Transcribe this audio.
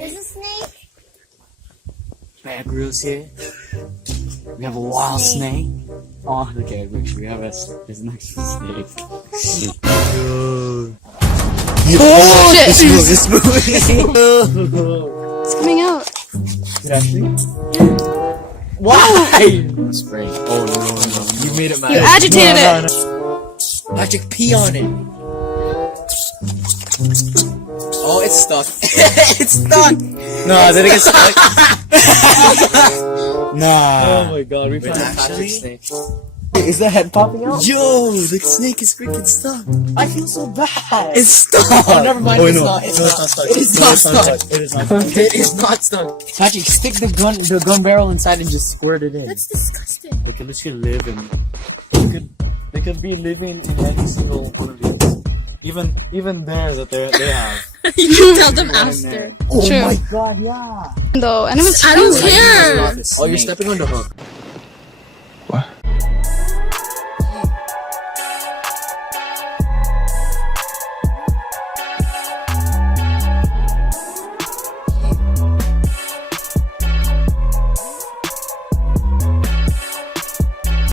There's a snake. Bear Grylls here. We have a wild snake. Oh, okay, we have there's an actual snake. Oh shit! It's moving. It's coming out. Did actually? Why? Spring. Oh no. You made it mad. You agitated it. No. Magic pee on it. Oh, it's stuck. It's stuck. No, did it get stuck? Nah. Oh my god, we found a Actually? snake. Is the head popping out? Yo, the snake is freaking stuck. I feel so bad. It's stuck. Oh, never mind. It's not. It's not stuck. It is not stuck. It is not stuck. It is not stuck. Patrick, stick the gun barrel inside and just squirt it in. That's disgusting. They could literally live in. They could be living in every single one of these. Even theirs that they have. You can tell them after. Oh True. my god, yeah. Though, and it was I don't care. Oh, you're stepping on the hook.